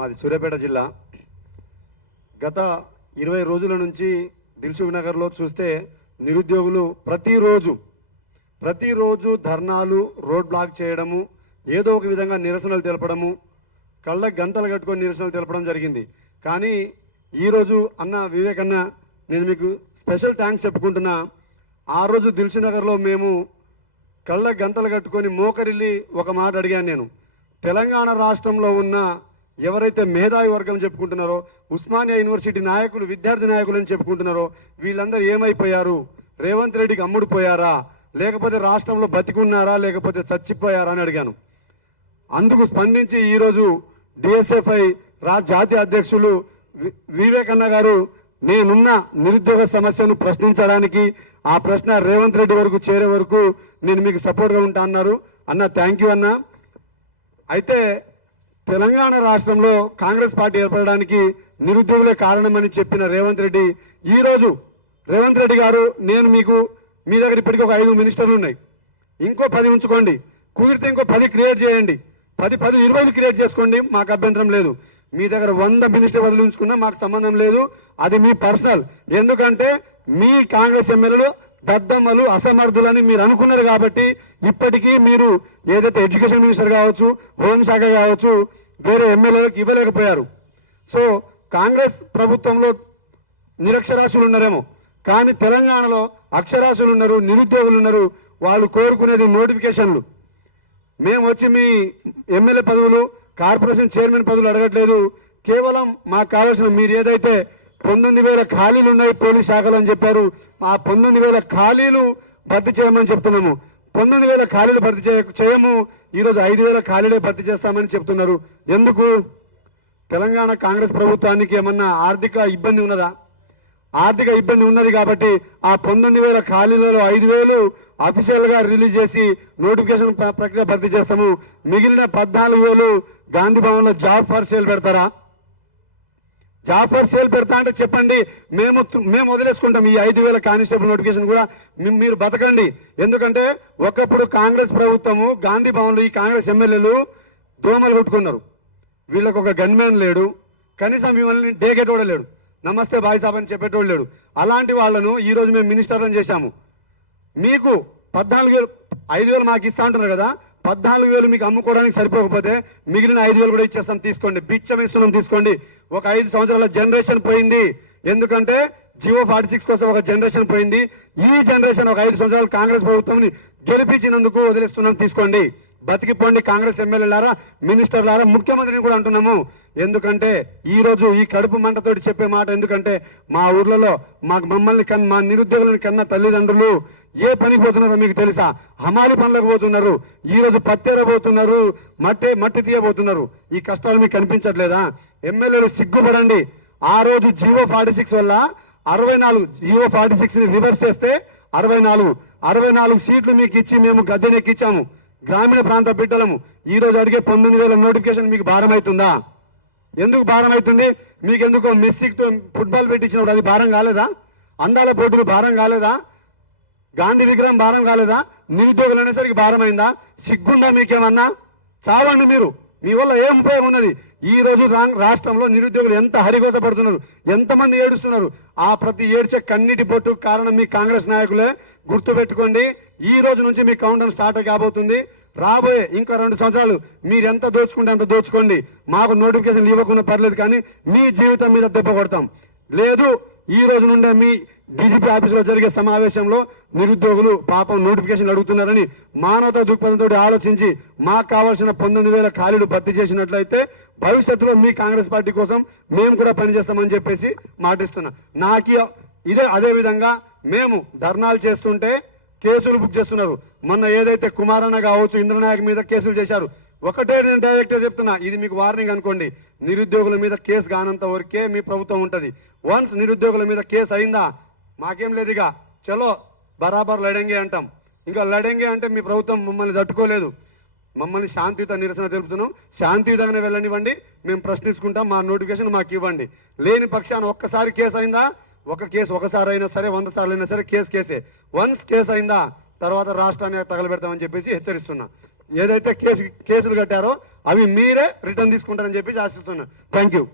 మాది సూర్యాపేట జిల్లా. గత 20 రోజుల నుంచి దిల్సుఖ్ నగర్లో చూస్తే నిరుద్యోగులు ప్రతిరోజు ధర్నాలు, రోడ్ బ్లాక్ చేయడము, ఏదో ఒక విధంగా నిరసనలు తెలపడము, కళ్ళకు గంటలు కట్టుకొని నిరసనలు తెలపడం జరిగింది. కానీ ఈరోజు అన్న వివేక్ అన్న, నేను మీకు స్పెషల్ థ్యాంక్స్ చెప్పుకుంటున్నా. ఆ రోజు దిల్సుఖ్ నగర్లో మేము కళ్ళకు గంటలు కట్టుకొని మోకరిల్లి ఒక మాట అడిగాను. నేను తెలంగాణ రాష్ట్రంలో ఉన్న ఎవరైతే మేధావి వర్గం చెప్పుకుంటున్నారో, ఉస్మానియా యూనివర్సిటీ నాయకులు, విద్యార్థి నాయకులు అని చెప్పుకుంటున్నారో, వీళ్ళందరూ ఏమైపోయారు? రేవంత్ రెడ్డికి అమ్ముడుపోయారా, లేకపోతే రాష్ట్రంలో బతికున్నారా, లేకపోతే చచ్చిపోయారా అని అడిగాను. అందుకు స్పందించి ఈరోజు డిఎస్ఎఫ్ఐ జాతీయ అధ్యక్షులు వివేక్ అన్న గారు నేనున్న నిరుద్యోగ సమస్యను ప్రశ్నించడానికి, ఆ ప్రశ్న రేవంత్ రెడ్డి వరకు చేరే వరకు నేను మీకు సపోర్ట్గా ఉంటా అన్నారు. అన్న థ్యాంక్ యూ అన్న. అయితే తెలంగాణ రాష్ట్రంలో కాంగ్రెస్ పార్టీ ఏర్పడడానికి నిరుద్యోగులే కారణమని చెప్పిన రేవంత్ రెడ్డి, ఈరోజు రేవంత్ రెడ్డి గారు, నేను మీకు, మీ దగ్గర ఇప్పటికీ ఒక 5 మినిస్టర్లు ఉన్నాయి, ఇంకో 10 ఉంచుకోండి, కుదిరితే ఇంకో 10 క్రియేట్ చేయండి, 20 క్రియేట్ చేసుకోండి, మాకు అభ్యంతరం లేదు. మీ దగ్గర 100 మినిస్టర్ బదులు ఉంచుకున్నా మాకు సంబంధం లేదు, అది మీ పర్సనల్. ఎందుకంటే మీ కాంగ్రెస్ ఎమ్మెల్యేలు దద్దమ్మలు, అసమర్థులని మీరు అనుకున్నారు కాబట్టి ఇప్పటికీ మీరు ఏదైతే ఎడ్యుకేషన్ మినిస్టర్ కావచ్చు, హోంశాఖ కావచ్చు, వేరే ఎమ్మెల్యేలకు ఇవ్వలేకపోయారు. సో కాంగ్రెస్ ప్రభుత్వంలో నిరక్షరాస్యులు ఉన్నారేమో, కానీ తెలంగాణలో అక్షరాస్యులు ఉన్నారు, నిరుద్యోగులు ఉన్నారు. వాళ్ళు కోరుకునేది నోటిఫికేషన్లు. మేము వచ్చి మీ ఎమ్మెల్యే పదవులు, కార్పొరేషన్ చైర్మన్ పదవులు అడగట్లేదు. కేవలం మాకు కావాల్సిన, మీరు ఏదైతే 19,000 ఖాళీలు ఉన్నాయి పోలీస్ శాఖలు అని చెప్పారు, ఆ 19,000 ఖాళీలు భర్తీ చేయమని చెప్తున్నాము. 19,000 ఖాళీలు భర్తీ చేయము, ఈరోజు 5,000 ఖాళీలే భర్తీ చేస్తామని చెప్తున్నారు. ఎందుకు? తెలంగాణ కాంగ్రెస్ ప్రభుత్వానికి ఏమన్నా ఆర్థిక ఇబ్బంది ఉన్నదా? ఆర్థిక ఇబ్బంది ఉన్నది కాబట్టి ఆ 19,000 ఖాళీలలో 5,000 అఫీషియల్ గా రిలీజ్ చేసి నోటిఫికేషన్ ప్రక్రియ భర్తీ చేస్తాము. మిగిలిన 14,000 గాంధీ భవన్ లో జాబ్ ఫర్ సేల్ పెడతారా? జాబ్ ఫర్ సేల్ పెడతా అంటే చెప్పండి, మేము వదిలేసుకుంటాం. ఈ 5,000 కానిస్టేబుల్ నోటిఫికేషన్ కూడా మీరు బతకండి. ఎందుకంటే ఒకప్పుడు కాంగ్రెస్ ప్రభుత్వము గాంధీ భవన్ లో ఈ కాంగ్రెస్ ఎమ్మెల్యేలు దోమలు కొట్టుకున్నారు. వీళ్ళకు ఒక గన్మ్యాన్ లేడు, కనీసం మిమ్మల్ని డేగేటోడు లేడు, నమస్తే బాయ్ సాబ్ అని చెప్పేటోడు లేడు. అలాంటి వాళ్ళను ఈ రోజు మేము మినిస్టర్లను చేశాము. మీకు 14,000, 5,000 మాకు ఇస్తా అంటున్నారు కదా, 14,000 మీకు అమ్ముకోవడానికి సరిపోకపోతే మిగిలిన 5,000 కూడా ఇచ్చేస్తాం, తీసుకోండి, బిచ్చం ఇస్తున్నాం, తీసుకోండి. ఒక 5 సంవత్సరాల జనరేషన్ పోయింది. ఎందుకంటే జియో 46 కోసం ఒక జనరేషన్ పోయింది. ఈ జనరేషన్ ఒక 5 సంవత్సరాలు కాంగ్రెస్ ప్రభుత్వం గెలిపించినందుకు వదిలేస్తున్నాం, తీసుకోండి, బతికిపోండి. కాంగ్రెస్ ఎమ్మెల్యేలారా, మినిస్టర్లారా, ముఖ్యమంత్రిని కూడా అంటున్నాము. ఎందుకంటే ఈ రోజు ఈ కడుపు మంటతోటి చెప్పే మాట, ఎందుకంటే మా ఊర్లలో మమ్మల్ని మా నిరుద్యోగులను కన్నా తల్లిదండ్రులు ఏ పనికి పోతున్నారో మీకు తెలుసా? హమాలి పనులకు పోతున్నారు, ఈ రోజు పత్తేర పోతున్నారు, మట్టి తీయబోతున్నారు. ఈ కష్టాలు మీకు కనిపించట్లేదా? ఎమ్మెల్యేలు సిగ్గుపడండి. ఆ రోజు జియో 46 వల్ల 64, జియో 46 ని రివర్స్ చేస్తే 64 సీట్లు మీకు ఇచ్చి మేము గద్దెనెక్కించాము. గ్రామీణ ప్రాంత బిడ్డలము. ఈ రోజు అడిగే 19,000 నోటిఫికేషన్ మీకు భారం అవుతుందా? ఎందుకు భారం అవుతుంది? మీకు ఎందుకో మెస్సీతో ఫుట్బాల్ పెట్టించినప్పుడు అది భారం కాలేదా? అందాల పోటీలు భారం కాలేదా? గాంధీ విగ్రహం భారం కాలేదా? నిరుద్యోగులు అనేసరికి భారం అయిందా? సిగ్గుందా మీకేమన్నా? చావండి మీరు, మీ వల్ల ఏం ఉపయోగం ఉన్నది? ఈ రోజు రాష్ట్రంలో నిరుద్యోగులు ఎంత హరిగోసపడుతున్నారు, ఎంతమంది ఏడుస్తున్నారు. ఆ ప్రతి ఏడ్చే కన్నీటి బొట్టు కారణం మీ కాంగ్రెస్ నాయకులే. గుర్తు పెట్టుకోండి. ఈ రోజు నుంచి మీ కౌంటర్ స్టార్ట్ కాబోతుంది. రాబోయే ఇంకా 2 సంవత్సరాలు మీరు ఎంత దోచుకుంటే అంత దోచుకోండి, మాకు నోటిఫికేషన్ ఇవ్వకుండా పర్లేదు, కానీ మీ జీవితం మీద దెబ్బ కొడతాం. లేదు, ఈ రోజు నుండే మీ డీజీపీ ఆఫీసులో జరిగే సమావేశంలో నిరుద్యోగులు పాపం నోటిఫికేషన్ అడుగుతున్నారని మానవతా దృక్పథంతో ఆలోచించి మాకు కావాల్సిన 19,000 ఖాళీలు భర్తీ చేసినట్లయితే భవిష్యత్తులో మీ కాంగ్రెస్ పార్టీ కోసం మేము కూడా పనిచేస్తామని చెప్పేసి మాటిస్తున్నా. అదే విధంగా మేము ధర్నాలు చేస్తుంటే కేసులు బుక్ చేస్తున్నారు. మొన్న ఏదైతే కుమారన్న కావచ్చు, ఇంద్రనాయక్ మీద కేసులు చేశారు. ఒకటే నేను డైరెక్ట్ చెప్తున్నా, ఇది మీకు వార్నింగ్ అనుకోండి. నిరుద్యోగుల మీద కేసు కానంత వరకే మీ ప్రభుత్వం ఉంటది. వన్స్ నిరుద్యోగుల మీద కేసు అయిందా మాకేం లేదు, ఇక చలో బరాబర్ లడంగే అంటాం. ఇంకా లడంగే అంటే మీ ప్రభుత్వం మమ్మల్ని తట్టుకోలేదు. మమ్మల్ని శాంతియుత నిరసన తెలుపుతున్నాం, శాంతియుతంగానే వెళ్ళనివ్వండి, మేము ప్రశ్నించుకుంటాం, మా నోటిఫికేషన్ మాకు ఇవ్వండి. లేని పక్షాన ఒక్కసారి కేసు అయిందా, ఒక కేసు ఒకసారి అయినా సరే 100 సార్లు అయినా సరే కేసే. వన్స్ కేసు అయిందా తర్వాత రాష్ట్రాన్ని తగలబెడతామని చెప్పేసి హెచ్చరిస్తున్నా. ఏదైతే కేసులు కట్టారో అవి మీరే రిటర్న్ తీసుకుంటారని చెప్పి ఆశిస్తున్నా. Thank you.